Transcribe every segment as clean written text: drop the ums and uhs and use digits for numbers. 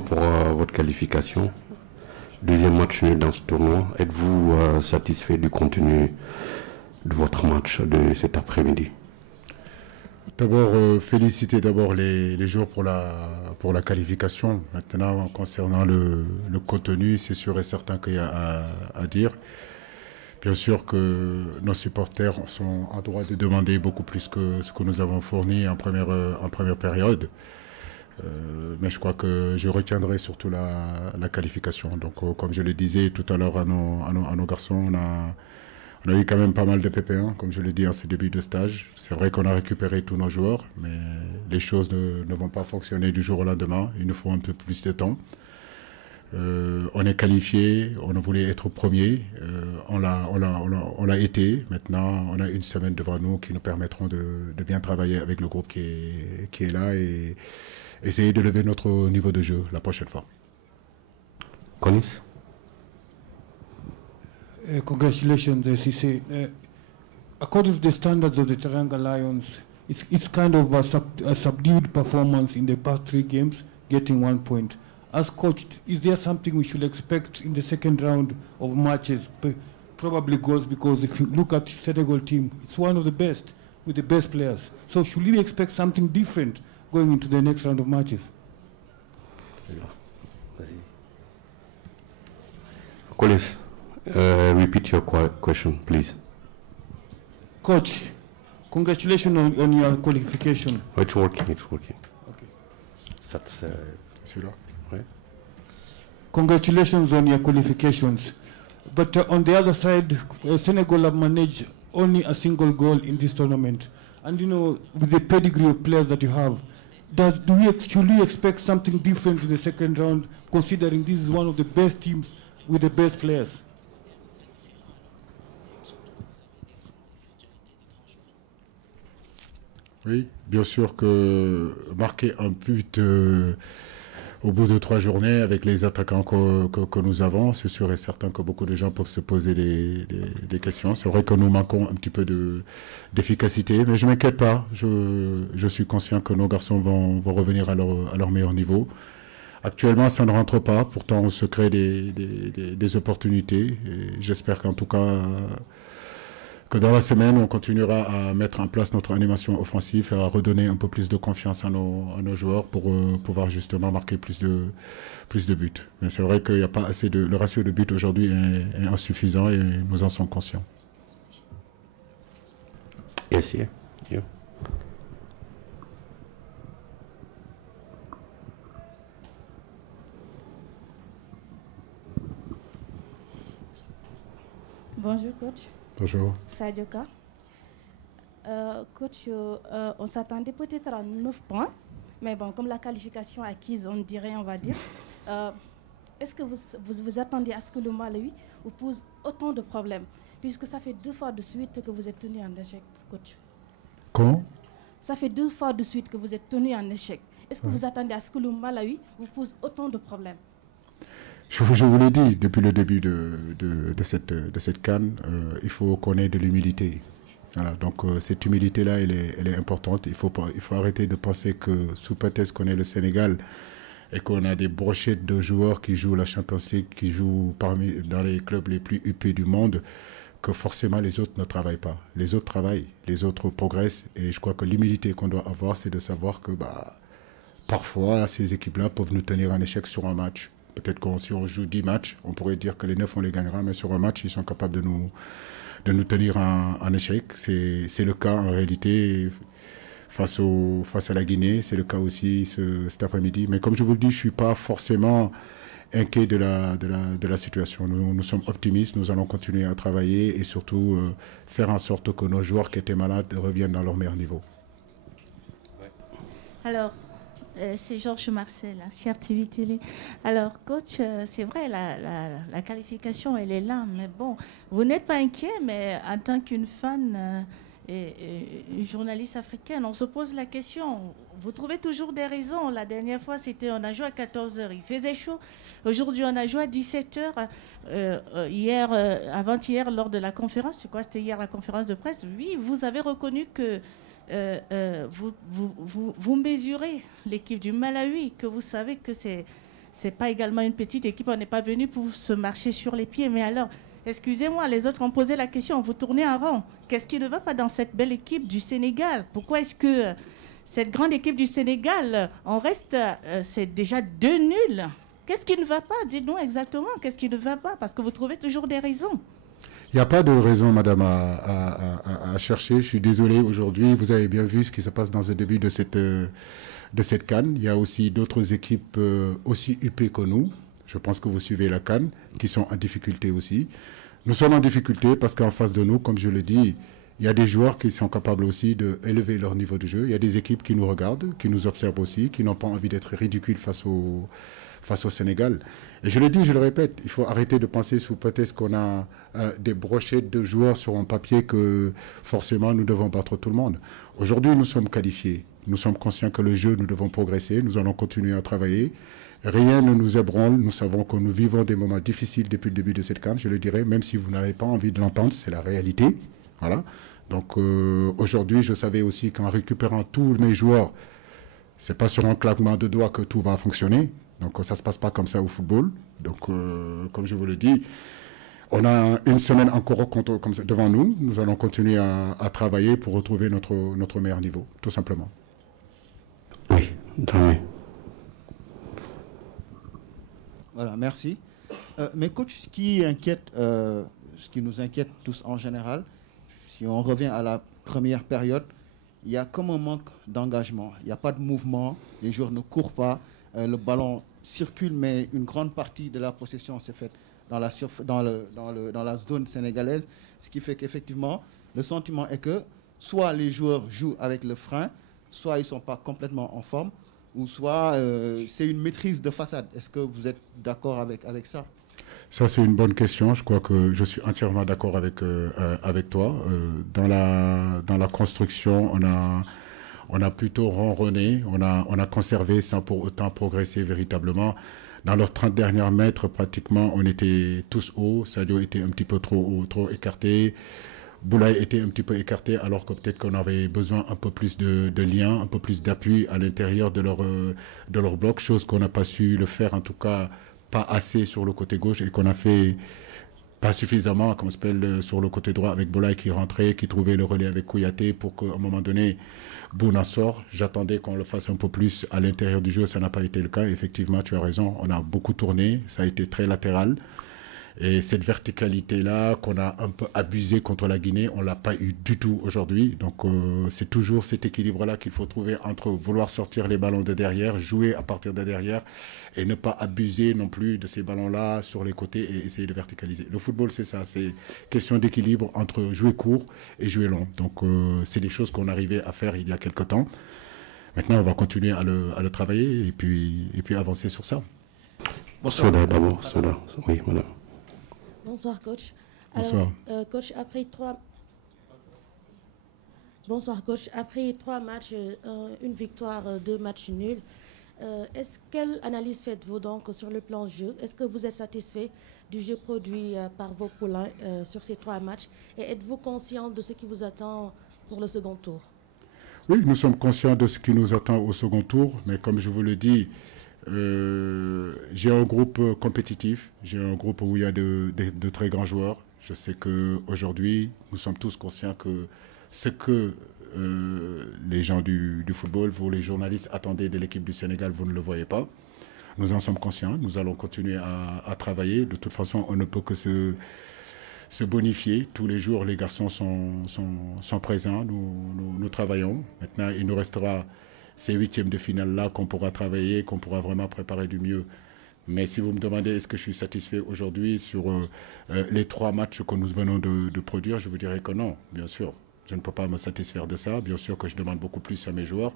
pour votre qualification. Deuxième match nul dans ce tournoi. Êtes-vous satisfait du contenu de votre match de cet après-midi? D'abord, féliciter d'abord les joueurs pour la qualification. Maintenant, concernant le contenu, c'est sûr et certain qu'il y a à dire. Bien sûr que nos supporters sont en droit de demander beaucoup plus que ce que nous avons fourni en première période. Mais je crois que je retiendrai surtout la qualification. Donc, comme je le disais tout à l'heure à nos garçons, on a eu quand même pas mal de PP1, comme je l'ai dit en ce début de stage. C'est vrai qu'on a récupéré tous nos joueurs, mais les choses ne vont pas fonctionner du jour au lendemain. Il nous faut un peu plus de temps. On est qualifié, on voulait être premier, on l'a été. Maintenant, on a une semaine devant nous qui nous permettront de bien travailler avec le groupe qui est là et essayer de lever notre niveau de jeu la prochaine fois. Conis? Congratulations, Cissé. According to the standards of the Teranga Lions, it's kind of a subdued performance in the past 3 games, getting 1 point. As coach, is there something we should expect in the second round of matches? Probably goes because if you look at the Senegal team, it's one of the best with the best players. So should we expect something different going into the next round of matches? Conis, repeat your question, please. Coach, congratulations on your qualification. Oh, it's working. Okay. That's Celui-là. right. Congratulations on your qualifications. But on the other side, Senegal have managed only a single goal in this tournament. And you know, with the pedigree of players that you have, should we expect something different in the second round, considering this is one of the best teams with the best players? Oui, bien sûr que marquer un but au bout de 3 journées avec les attaquants que nous avons, c'est sûr et certain que beaucoup de gens peuvent se poser des questions. C'est vrai que nous manquons un petit peu d'efficacité, mais je ne m'inquiète pas. Je suis conscient que nos garçons vont revenir à leur meilleur niveau. Actuellement, ça ne rentre pas. Pourtant, on se crée des opportunités. J'espère qu'en tout cas, que dans la semaine, on continuera à mettre en place notre animation offensive et à redonner un peu plus de confiance à nos joueurs pour pouvoir justement marquer plus de buts. Mais c'est vrai qu'il n'y a pas assez le ratio de buts aujourd'hui est insuffisant et nous en sommes conscients. Yes, yeah. You. Bonjour coach. Bonjour. Sadio Ka. Coach, on s'attendait peut-être à 9 points, mais bon, comme la qualification acquise, on dirait, on va dire. Est-ce que vous attendez à ce que le Malawi vous pose autant de problèmes, puisque ça fait 2 fois de suite que vous êtes tenu en échec, coach? Comment? Ça fait 2 fois de suite que vous êtes tenu en échec. Est-ce que vous attendez à ce que le Malawi vous pose autant de problèmes? Je vous l'ai dit depuis le début de cette CAN, il faut qu'on ait de l'humilité. Voilà, donc cette humilité-là, elle est importante. Il faut arrêter de penser que sous prétexte qu'on est le Sénégal et qu'on a des brochettes de joueurs qui jouent la Champions League, qui jouent dans les clubs les plus huppés du monde, que forcément les autres ne travaillent pas. Les autres travaillent, les autres progressent. Et je crois que l'humilité qu'on doit avoir, c'est de savoir que parfois, ces équipes-là peuvent nous tenir en échec sur un match. Peut-être que si on joue 10 matchs, on pourrait dire que les 9, on les gagnera, mais sur un match, ils sont capables de nous tenir en échec. C'est le cas en réalité face à la Guinée, c'est le cas aussi cet après-midi. Mais comme je vous le dis, je ne suis pas forcément inquiet de la situation. Nous sommes optimistes, nous allons continuer à travailler et surtout faire en sorte que nos joueurs qui étaient malades reviennent dans leur meilleur niveau. Alors, c'est Georges Marcel, CRTV Télé. Alors, coach, c'est vrai, la qualification, elle est là, mais bon, vous n'êtes pas inquiet, mais en tant qu'une fan et une journaliste africaine, on se pose la question. Vous trouvez toujours des raisons. La dernière fois, on a joué à 14h, il faisait chaud. Aujourd'hui, on a joué à 17h. Avant-hier, lors de la conférence, je crois que c'était hier la conférence de presse, oui, vous avez reconnu que vous mesurez l'équipe du Malawi, que vous savez que c'est c'est pas également une petite équipe. On n'est pas venu pour se marcher sur les pieds. Mais alors, excusez-moi, les autres ont posé la question. Vous tournez en rond. Qu'est-ce qui ne va pas dans cette belle équipe du Sénégal? Pourquoi est-ce que cette grande équipe du Sénégal, on reste, c'est déjà 2 nuls? Qu'est-ce qui ne va pas? Dites-nous exactement, qu'est-ce qui ne va pas? Parce que vous trouvez toujours des raisons. Il n'y a pas de raison, madame, à chercher. Je suis désolé aujourd'hui. Vous avez bien vu ce qui se passe dans le début de cette CAN. Il y a aussi d'autres équipes aussi huppées que nous. Je pense que vous suivez la CAN, qui sont en difficulté aussi. Nous sommes en difficulté parce qu'en face de nous, comme je le dis, il y a des joueurs qui sont capables aussi d'élever leur niveau de jeu. Il y a des équipes qui nous regardent, qui nous observent aussi, qui n'ont pas envie d'être ridicules face au Sénégal. Et je le dis, je le répète, il faut arrêter de penser sous prétexte qu'on a des brochettes de joueurs sur un papier que forcément nous devons battre tout le monde. Aujourd'hui, nous sommes qualifiés. Nous sommes conscients que le jeu, nous devons progresser. Nous allons continuer à travailler. Rien ne nous ébranle. Nous savons que nous vivons des moments difficiles depuis le début de cette CAN. Je le dirais, même si vous n'avez pas envie de l'entendre, c'est la réalité. Voilà. Donc aujourd'hui, je savais aussi qu'en récupérant tous mes joueurs, c'est pas sur un claquement de doigts que tout va fonctionner. Donc ça ne se passe pas comme ça au football. Donc comme je vous le dis, on a une semaine encore comme ça, devant nous. Nous allons continuer à travailler pour retrouver notre meilleur niveau, tout simplement. Oui, Dramé. Voilà, merci. Mais coach, ce qui nous inquiète tous en général, si on revient à la première période, il y a comme un manque d'engagement. Il n'y a pas de mouvement, les joueurs ne courent pas, le ballon circule, mais une grande partie de la possession s'est faite dans la zone sénégalaise, ce qui fait qu'effectivement, le sentiment est que soit les joueurs jouent avec le frein, soit ils ne sont pas complètement en forme, ou soit c'est une maîtrise de façade. Est-ce que vous êtes d'accord avec ça? Ça, c'est une bonne question. Je crois que je suis entièrement d'accord avec toi. Dans la construction, on a plutôt ronronné, on a conservé sans pour autant progresser véritablement. Dans leurs 30 derniers mètres, pratiquement, on était tous hauts. Sadio était un petit peu trop écarté. Boulaye était un petit peu écarté, alors que peut-être qu'on avait besoin un peu plus de liens, un peu plus d'appui à l'intérieur de leur bloc, chose qu'on n'a pas su le faire, en tout cas pas assez sur le côté gauche, et qu'on a fait pas suffisamment, comme on s'appelle, sur le côté droit avec Boulaye qui rentrait, qui trouvait le relais avec Kouyaté pour qu'à un moment donné, Bouna sort. J'attendais qu'on le fasse un peu plus à l'intérieur du jeu, ça n'a pas été le cas. Effectivement, tu as raison, on a beaucoup tourné, ça a été très latéral. Et cette verticalité-là, qu'on a un peu abusé contre la Guinée, on ne l'a pas eu du tout aujourd'hui. Donc c'est toujours cet équilibre-là qu'il faut trouver entre vouloir sortir les ballons de derrière, jouer à partir de derrière, et ne pas abuser non plus de ces ballons-là sur les côtés et essayer de verticaliser. Le football, c'est ça, c'est question d'équilibre entre jouer court et jouer long. Donc c'est des choses qu'on arrivait à faire il y a quelque temps. Maintenant, on va continuer à le travailler et puis avancer sur ça. Bonsoir. Soda d'abord, Soda. Oui, madame. Bonsoir, coach. Bonsoir. Alors, coach, après 3 matchs, une victoire, 2 matchs nuls, quelle analyse faites-vous donc sur le plan jeu? Est-ce que vous êtes satisfait du jeu produit par vos poulains sur ces 3 matchs? Et êtes-vous conscient de ce qui vous attend pour le second tour? Oui, nous sommes conscients de ce qui nous attend au second tour, mais comme je vous le dis, j'ai un groupe compétitif, j'ai un groupe où il y a de très grands joueurs. Je sais qu'aujourd'hui, nous sommes tous conscients que ce que les gens du football, vous les journalistes, attendaient de l'équipe du Sénégal, vous ne le voyez pas. Nous en sommes conscients, nous allons continuer à travailler. De toute façon, on ne peut que se bonifier. Tous les jours, les garçons sont présents, nous travaillons. Maintenant, il nous restera ces 8e de finale-là qu'on pourra travailler, qu'on pourra vraiment préparer du mieux. Mais si vous me demandez est-ce que je suis satisfait aujourd'hui sur les 3 matchs que nous venons de produire, je vous dirais que non, bien sûr. Je ne peux pas me satisfaire de ça. Bien sûr que je demande beaucoup plus à mes joueurs.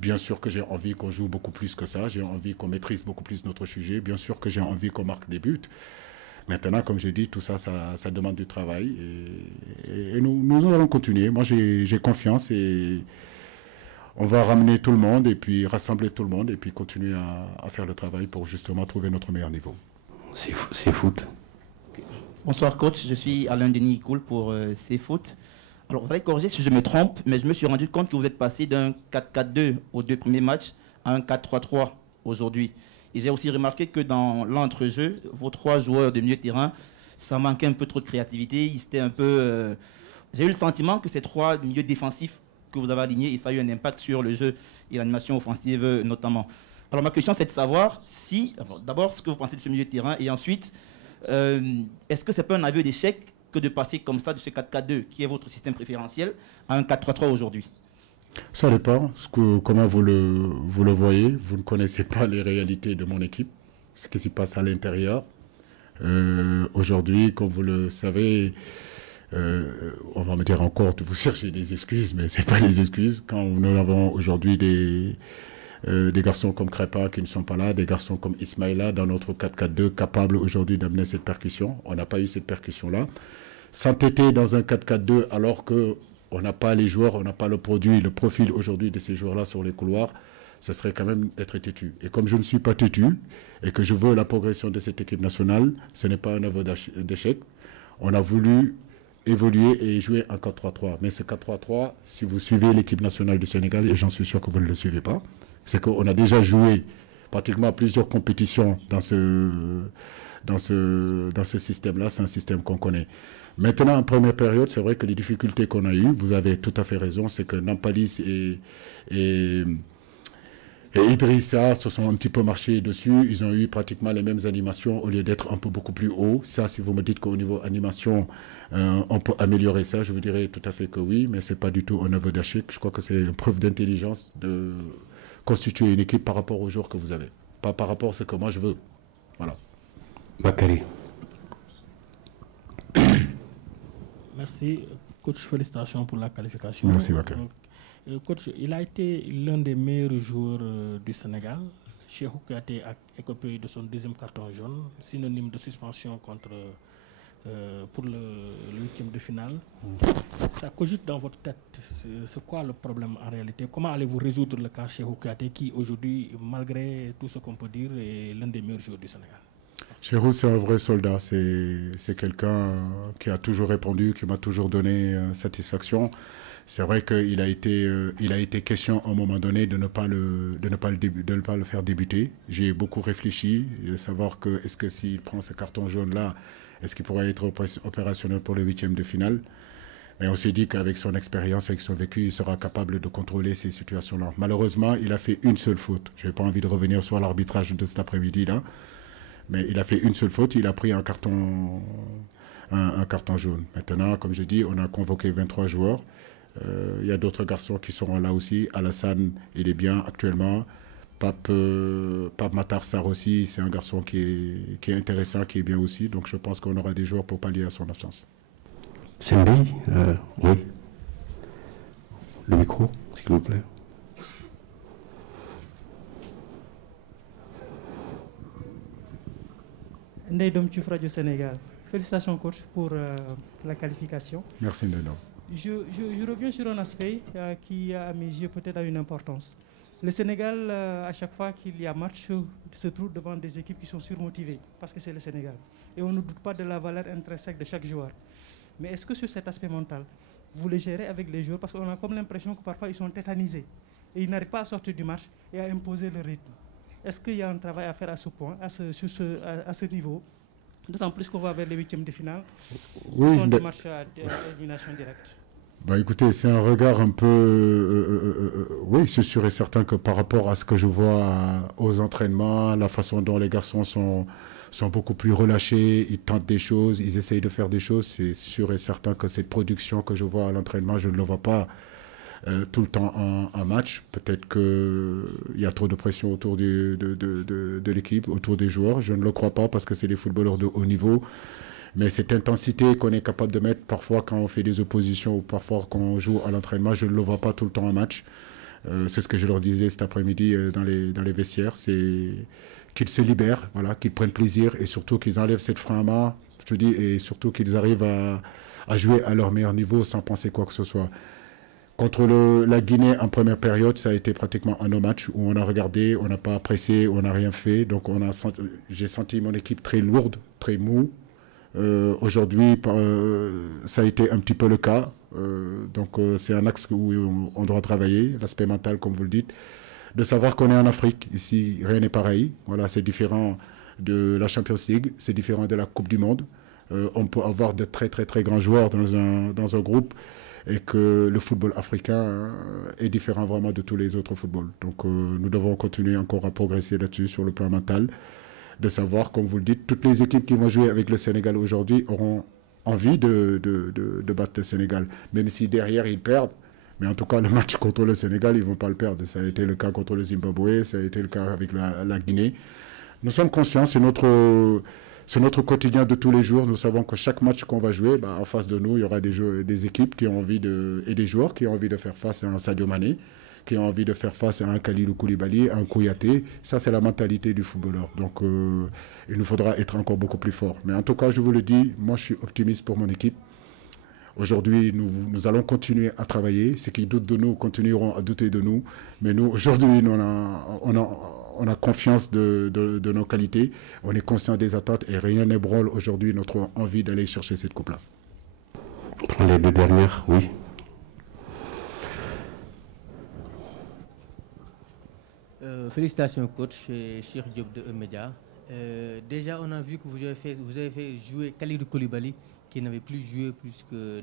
Bien sûr que j'ai envie qu'on joue beaucoup plus que ça. J'ai envie qu'on maîtrise beaucoup plus notre sujet. Bien sûr que j'ai envie qu'on marque des buts. Maintenant, comme je dis, tout ça, ça demande du travail. Et nous allons continuer. Moi, j'ai confiance et on va ramener tout le monde et puis rassembler tout le monde et puis continuer à faire le travail pour justement trouver notre meilleur niveau. C'est foot. Bonsoir coach, je suis Alain Denis Cool pour C'est Foot. Alors vous allez corriger si je me trompe, mais je me suis rendu compte que vous êtes passé d'un 4-4-2 aux 2 premiers matchs à un 4-3-3 aujourd'hui. Et j'ai aussi remarqué que dans l'entrejeu, vos 3 joueurs de milieu de terrain, ça manquait un peu trop de créativité. Ils étaient un peu... J'ai eu le sentiment que ces 3 milieux défensifs que vous avez alignés, et ça a eu un impact sur le jeu et l'animation offensive notamment. Alors ma question, c'est de savoir si... D'abord, ce que vous pensez de ce milieu de terrain, et ensuite, est-ce que ce n'est pas un aveu d'échec que de passer comme ça de ce 4-4-2, qui est votre système préférentiel, à un 4-3-3 aujourd'hui? Ça dépend. Comment vous le voyez. Vous ne connaissez pas les réalités de mon équipe, ce qui se passe à l'intérieur. Aujourd'hui, comme vous le savez, on va me dire encore de vous chercher des excuses, mais ce n'est pas des excuses. Quand nous avons aujourd'hui des garçons comme Crépin qui ne sont pas là, des garçons comme Ismaïla dans notre 4-4-2 capables aujourd'hui d'amener cette percussion. On n'a pas eu cette percussion-là. S'entêter dans un 4-4-2 alors qu'on n'a pas les joueurs, on n'a pas le produit, le profil aujourd'hui de ces joueurs-là sur les couloirs, ce serait quand même être têtu. Et comme je ne suis pas têtu et que je veux la progression de cette équipe nationale, ce n'est pas un aveu d'échec. On a voulu évoluer et jouer en 4-3-3. Mais ce 4-3-3, si vous suivez l'équipe nationale du Sénégal, et j'en suis sûr que vous ne le suivez pas, c'est qu'on a déjà joué pratiquement plusieurs compétitions dans ce système-là. C'est un système qu'on connaît. Maintenant, en première période, c'est vrai que les difficultés qu'on a eues, vous avez tout à fait raison, c'est que Nampalis et Idrissa se sont un petit peu marchés dessus. Ils ont eu pratiquement les mêmes animations au lieu d'être un peu beaucoup plus haut. Ça, si vous me dites qu'au niveau animation, on peut améliorer ça, je vous dirais tout à fait que oui, mais ce n'est pas du tout un aveu d'échec. Je crois que c'est une preuve d'intelligence de constituer une équipe par rapport aux joueurs que vous avez. Pas par rapport à ce que moi je veux. Voilà. Bakary. Merci. Coach, félicitations pour la qualification. Merci, Bakary. Coach, il a été l'un des meilleurs joueurs du Sénégal. Cheikhou Kouyaté a écopé de son 2e carton jaune, synonyme de suspension pour le 8e de finale. Ça cogite dans votre tête. C'est quoi le problème en réalité? Comment allez-vous résoudre le cas Cheikhou Kouyaté qui aujourd'hui, malgré tout ce qu'on peut dire, est l'un des meilleurs joueurs du Sénégal? Cheikhou, c'est un vrai soldat. C'est quelqu'un qui a toujours répondu, qui m'a toujours donné satisfaction. C'est vrai qu'il a été question à un moment donné de ne pas le faire débuter. J'ai beaucoup réfléchi, de savoir que est-ce que s'il prend ce carton jaune-là, est-ce qu'il pourrait être opérationnel pour le 8e de finale? Mais on s'est dit qu'avec son expérience, avec son vécu, il sera capable de contrôler ces situations-là. Malheureusement, il a fait une seule faute. Je n'ai pas envie de revenir sur l'arbitrage de cet après-midi-là. Mais il a fait une seule faute, il a pris un carton jaune. Maintenant, comme je dis, on a convoqué 23 joueurs. Il y a d'autres garçons qui seront là aussi. Alassane, il est bien actuellement. Pape Matar Sarr aussi, c'est un garçon qui est intéressant, qui est bien aussi. Donc je pense qu'on aura des joueurs pour pallier à son absence. Cindy, oui. Le micro, s'il vous plaît. Ndeye Dom Diouf, Radio Sénégal. Félicitations coach pour la qualification. Merci Ndeye Dom. Je reviens sur un aspect qui à mes yeux peut-être a une importance. Le Sénégal, à chaque fois qu'il y a match, se trouve devant des équipes qui sont surmotivées parce que c'est le Sénégal. Et on ne doute pas de la valeur intrinsèque de chaque joueur. Mais est-ce que sur cet aspect mental, vous le gérez avec les joueurs? Parce qu'on a comme l'impression que parfois ils sont tétanisés et ils n'arrivent pas à sortir du match et à imposer le rythme. Est-ce qu'il y a un travail à faire à ce point, à ce niveau? D'autant plus qu'on va vers les 8e de finale. Oui, des matchs à élimination directe. Bah écoutez, c'est un regard un peu... oui, c'est sûr et certain que par rapport à ce que je vois aux entraînements, la façon dont les garçons sont beaucoup plus relâchés, ils tentent des choses, ils essayent de faire des choses, c'est sûr et certain que cette production que je vois à l'entraînement, je ne le vois pas tout le temps en match. Peut-être qu'il y a trop de pression autour de l'équipe, autour des joueurs. Je ne le crois pas parce que c'est des footballeurs de haut niveau. Mais cette intensité qu'on est capable de mettre parfois quand on fait des oppositions ou parfois quand on joue à l'entraînement, je ne le vois pas tout le temps en match. C'est ce que je leur disais cet après-midi dans les vestiaires. C'est qu'ils se libèrent, voilà, qu'ils prennent plaisir et surtout qu'ils enlèvent cette frein à main, je te dis, et surtout qu'ils arrivent à jouer à leur meilleur niveau sans penser quoi que ce soit. Contre la Guinée en première période, ça a été pratiquement un no-match où on a regardé, on n'a pas pressé, on n'a rien fait. Donc j'ai senti mon équipe très lourde, très mou. Aujourd'hui, ça a été un petit peu le cas. Donc c'est un axe où on doit travailler, l'aspect mental comme vous le dites. de savoir qu'on est en Afrique. Ici, rien n'est pareil. Voilà, c'est différent de la Champions League, c'est différent de la Coupe du Monde. On peut avoir de très très très grands joueurs dans un groupe et que le football africain est différent vraiment de tous les autres footballs. Donc nous devons continuer encore à progresser là-dessus sur le plan mental, de savoir, comme vous le dites, toutes les équipes qui vont jouer avec le Sénégal aujourd'hui auront envie de battre le Sénégal, même si derrière ils perdent. Mais en tout cas, le match contre le Sénégal, ils ne vont pas le perdre. Ça a été le cas contre le Zimbabwe, ça a été le cas avec la Guinée. Nous sommes conscients, c'est notre quotidien de tous les jours. Nous savons que chaque match qu'on va jouer, en face de nous, il y aura des équipes qui ont envie et des joueurs qui ont envie de faire face à un Sadio Mané, qui ont envie de faire face à un Kalidou Koulibaly, à un Kouyaté. Ça, c'est la mentalité du footballeur. Donc, il nous faudra être encore beaucoup plus fort. Mais en tout cas, je vous le dis, moi, je suis optimiste pour mon équipe. Aujourd'hui, nous allons continuer à travailler. Ceux qui doutent de nous continueront à douter de nous. Mais nous, aujourd'hui, on a confiance de nos qualités. On est conscient des attentes et rien n'ébranle aujourd'hui notre envie d'aller chercher cette coupe-là. Pour les deux dernières, oui. Félicitations coach, Cheikh Diop de E-Media. Déjà, on a vu que vous avez fait jouer Kalidou Koulibaly, qui n'avait plus joué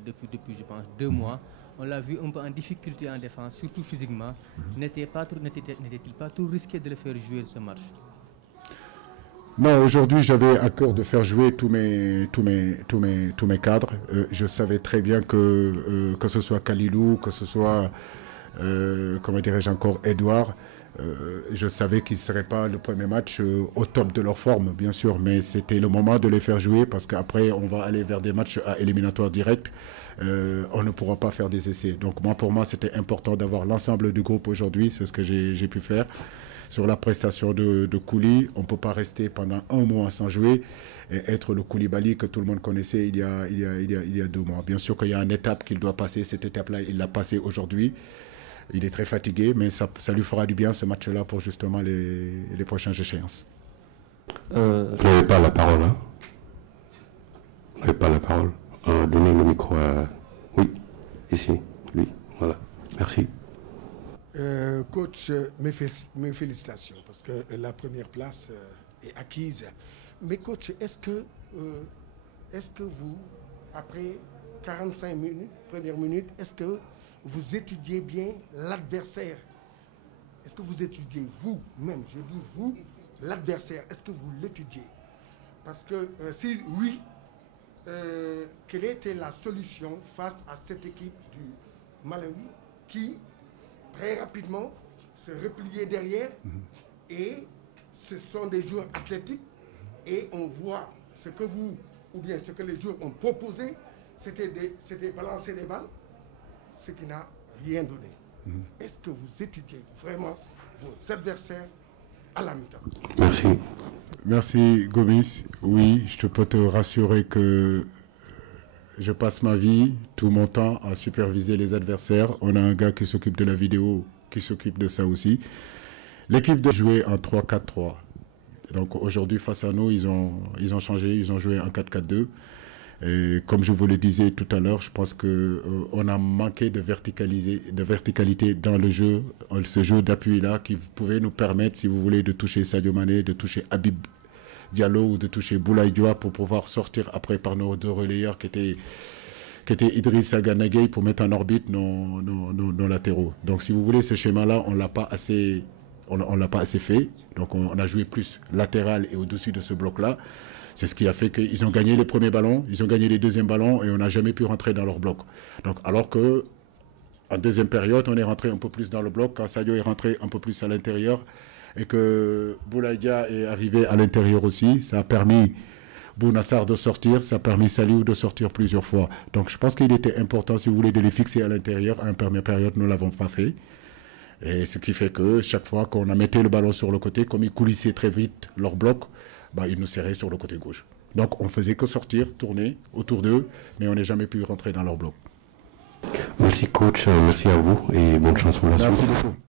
depuis, je pense, 2 mois. On l'a vu un peu en difficulté en défense, surtout physiquement. N'était-il pas trop risqué de le faire jouer ce match? Non, aujourd'hui, j'avais à cœur de faire jouer tous mes cadres. Je savais très bien que ce soit Kalilou, que ce soit, comment dirais-je encore, Edouard. Je savais qu'ils ne seraient pas le premier match au top de leur forme, bien sûr, mais c'était le moment de les faire jouer parce qu'après, on va aller vers des matchs à éliminatoire direct. On ne pourra pas faire des essais. Donc pour moi, c'était important d'avoir l'ensemble du groupe aujourd'hui. C'est ce que j'ai pu faire. Sur la prestation de Kouli, on ne peut pas rester pendant 1 mois sans jouer et être le Koulibaly que tout le monde connaissait il y a 2 mois. Bien sûr qu'il y a une étape qu'il doit passer. Cette étape-là, il l'a passée aujourd'hui. Il est très fatigué, mais ça lui fera du bien ce match-là pour justement les prochaines échéances. Vous n'avez pas la parole, hein? Vous n'avez pas la parole. Donnez le micro à... Oui, ici, lui, voilà. Merci. Coach, mes félicitations, parce que la première place est acquise. Mais coach, est-ce que vous, après 45 minutes, première minute, est-ce que vous étudiez bien l'adversaire? Est-ce que vous étudiez vous-même, je dis vous, l'adversaire, est-ce que vous l'étudiez? Parce que si oui, quelle était la solution face à cette équipe du Malawi qui, très rapidement, se repliait derrière et ce sont des joueurs athlétiques et on voit ce que vous, ou bien ce que les joueurs ont proposé, c'était balancer des balles, ce qui n'a rien donné. Est-ce que vous étudiez vraiment vos adversaires à la mi-temps? Merci. Merci Gomis. Oui, je peux te rassurer que je passe ma vie, tout mon temps à superviser les adversaires. On a un gars qui s'occupe de la vidéo, qui s'occupe de ça aussi. L'équipe de jouer en 3-4-3. Donc aujourd'hui, face à nous, ils ont changé, ils ont joué en 4-4-2. Et comme je vous le disais tout à l'heure, je pense qu'on a manqué de verticalité dans le jeu, ce jeu d'appui-là qui pouvait nous permettre, si vous voulez, de toucher Sadio Mané, de toucher Habib Diallo ou de toucher Boulaye Dia pour pouvoir sortir après par nos 2 relayeurs qui étaient Idrissa Gana Gueye pour mettre en orbite nos latéraux. Donc si vous voulez, ce schéma-là, on ne l'a pas assez fait. Donc on a joué plus latéral et au-dessus de ce bloc-là. C'est ce qui a fait qu'ils ont gagné les premiers ballons, ils ont gagné les deuxièmes ballons et on n'a jamais pu rentrer dans leur bloc. Donc, alors que en deuxième période, on est rentré un peu plus dans le bloc, quand Sadio est rentré un peu plus à l'intérieur et que Boulaye Dia est arrivé à l'intérieur aussi, ça a permis Bounassar de sortir, ça a permis Saliou de sortir plusieurs fois. Donc je pense qu'il était important, si vous voulez, de les fixer à l'intérieur. En première période, nous ne l'avons pas fait. Et ce qui fait que chaque fois qu'on a metté le ballon sur le côté, comme ils coulissaient très vite leur bloc, ils nous serraient sur le côté gauche. Donc on faisait que sortir, tourner autour d'eux, mais on n'a jamais pu rentrer dans leur bloc. Merci coach, merci à vous et bonne chance pour la suite. Merci beaucoup.